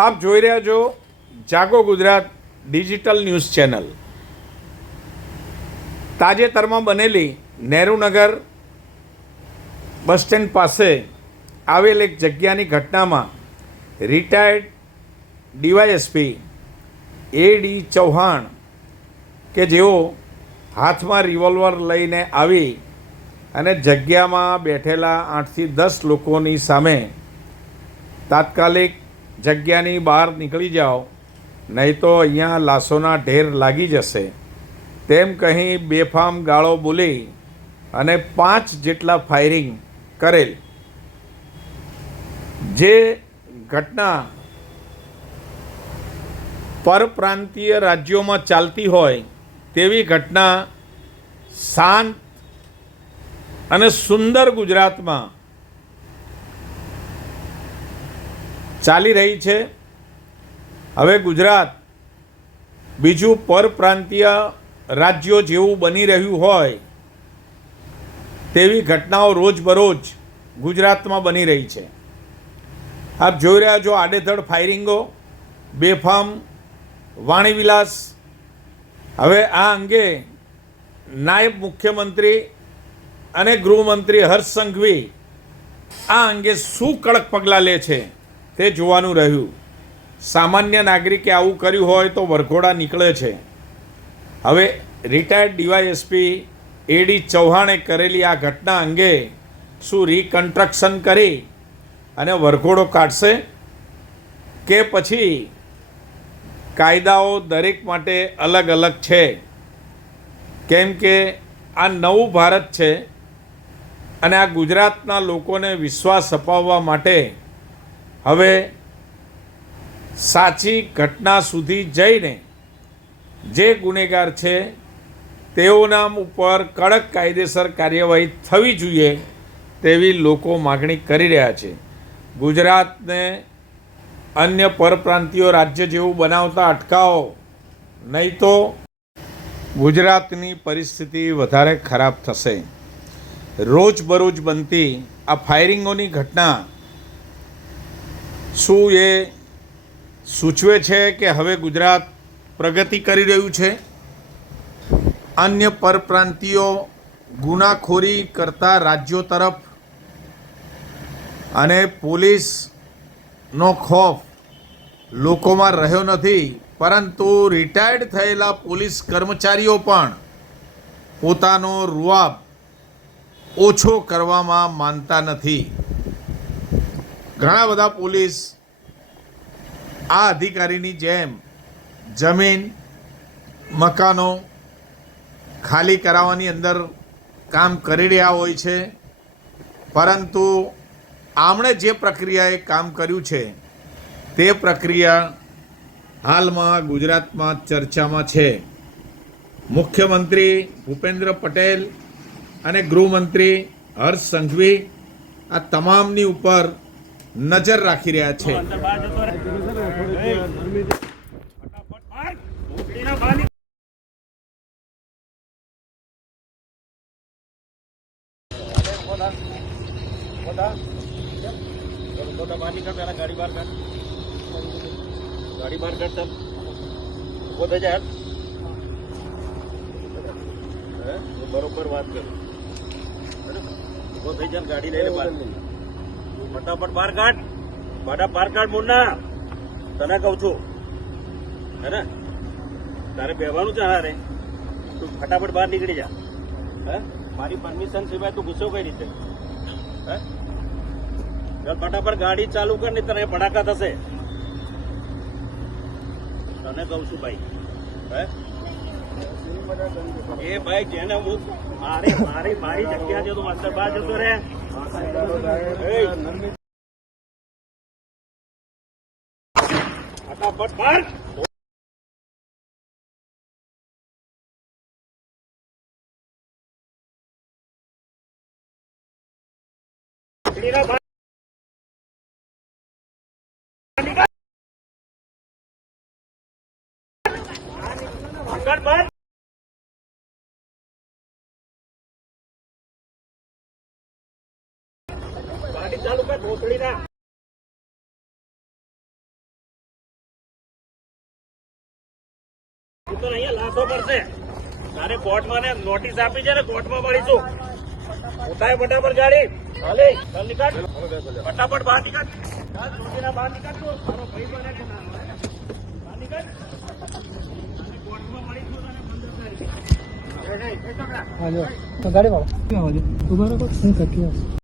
આપ જોઈ રહ્યા છો જાગો ગુજરાત ડિજિટલ ન્યૂઝ ચેનલ। તાજેતરમાં બનેલી નહેરુનગર બસ સ્ટેન્ડ પાસે આવેલ એક જગ્યાની ઘટનામાં રિટાયર્ડ ડીવાયએસપી એ.ડી. ચૌહાણ કે જેઓ હાથમાં રિવોલ્વર લઈને આવી અને જગ્યામાં બેઠેલા 8 થી 10 લોકોની સામે તાત્કાલિક જગ્યાની બહાર નીકળી જાઓ, નહીં તો અહીંયા લાશોના ઢેર લાગી જશે તેમ કહી બેફામ ગાળો બોલી અને 5 જેટલા ફાયરિંગ કરેલ। જે ઘટના પરપ્રાંતીય રાજ્યોમાં ચાલતી હોય તેવી ઘટના શાંત અને સુંદર ગુજરાતમાં ચાલી રહી છે। હવે ગુજરાત બીજું પરપ્રાંતીય રાજ્યો જેવું બની રહ્યું હોય તેવી ઘટનાઓ રોજબરોજ ગુજરાતમાં બની રહી છે। આપ જોઈ રહ્યા છો આડેધડ ફાયરિંગો, બેફામ વાણીવિલાસ। હવે આ અંગે નાયબ મુખ્યમંત્રી અને ગૃહમંત્રી હર્ષ સંઘવી આ અંગે શું કડક પગલાં લે છે તે જોવાનું રહ્યું। સામાન્ય નાગરિકે આવું કર્યું હોય તો વરઘોડા નીકળે છે। હવે રિટાયર્ડ ડીવાયએસપી એ.ડી. ચૌહાણે કરેલી આ ઘટના અંગે શું રિકન્સ્ટ્રક્શન કરી અને વરઘોડો કાઢશે કે પછી કાયદાઓ દરેક માટે અલગ અલગ છે? કેમ કે આ નવું ભારત છે અને આ ગુજરાતના લોકોને વિશ્વાસ અપાવવા માટે હવે સાચી ઘટના સુધી જઈને જે ગુનેગાર છે તેઓના ઉપર કડક કાયદેસર કાર્યવાહી થવી જોઈએ તેવી લોકો માગણી કરી રહ્યા છે। ગુજરાતને અન્ય પરપ્રાંતીય રાજ્ય જેવું બનાવતા અટકાવો, નહીં તો ગુજરાતની પરિસ્થિતિ વધારે ખરાબ થશે। રોજબરોજ બનતી આ ફાયરિંગોની ઘટના શું એ સૂચવે છે કે હવે ગુજરાત પ્રગતિ કરી રહ્યું છે? અન્ય પરપ્રાંતીયો ગુનાખોરી કરતા રાજ્યો તરફ અને પોલીસનો ખોફ લોકોમાં રહ્યો નથી, પરંતુ રિટાયર્ડ થયેલા પોલીસ કર્મચારીઓ પણ પોતાનો રૂઆબ ઓછો કરવામાં માનતા નથી। ઘણા બધા પોલીસ આ અધિકારીની જેમ જમીન મકાનો ખાલી કરાવવાની અંદર કામ કરી રહ્યા હોય છે, પરંતુ આમણે જે પ્રક્રિયાએ કામ કર્યું છે તે પ્રક્રિયા હાલમાં ગુજરાતમાં ચર્ચામાં છે। મુખ્યમંત્રી ભૂપેન્દ્ર પટેલ અને ગૃહમંત્રી હર્ષ સંઘવી આ તમામની ઉપર નજર રાખી રહ્યા છે। गाड़ी बाहर कर तब वो दे जा बरोबर बात कर वो થઈ જાય ગાડી લઈને બહાર ફટાફટ બહાર કાઢ મુન્ના, તને કહું છું હે ને, તારે બેવાનું છે હારે, તું ફટાફટ બહાર નીકળી જા। હે મારી પરમિશન સિવાય તું ગુસ્સો કઈ રીતે? હે ચાલ ફટાફટ ગાડી ચાલુ કર, નહીં તને ભડાકા થશે। તને કહું છું ભાઈ, હે એ ભાઈ જેને હું મારી જગ્યા છે તું અંદર બહાર જતો રે। ફટાફટ બહાર ગાડી ચાલુ કર, ભોસડી ના તું તો અહીંયા લાશો પડશે. તારે કોર્ટમાં ને નોટિસ આપી છે ને કોર્ટમાં મળીશું. ઉતાય ફટાફટ ગાડી. હાલે ચાલ નીકળ. ફટાફટ બહાર નીકળ. ચાલ ચોટીલા બહાર નીકળ. તું તારો ભાઈ બને કે ના બને? બહાર નીકળ. અને કોર્ટમાં મળીશું તને 15 તારીખે. ગાડી વાળો ઉભા રાખો હું થકી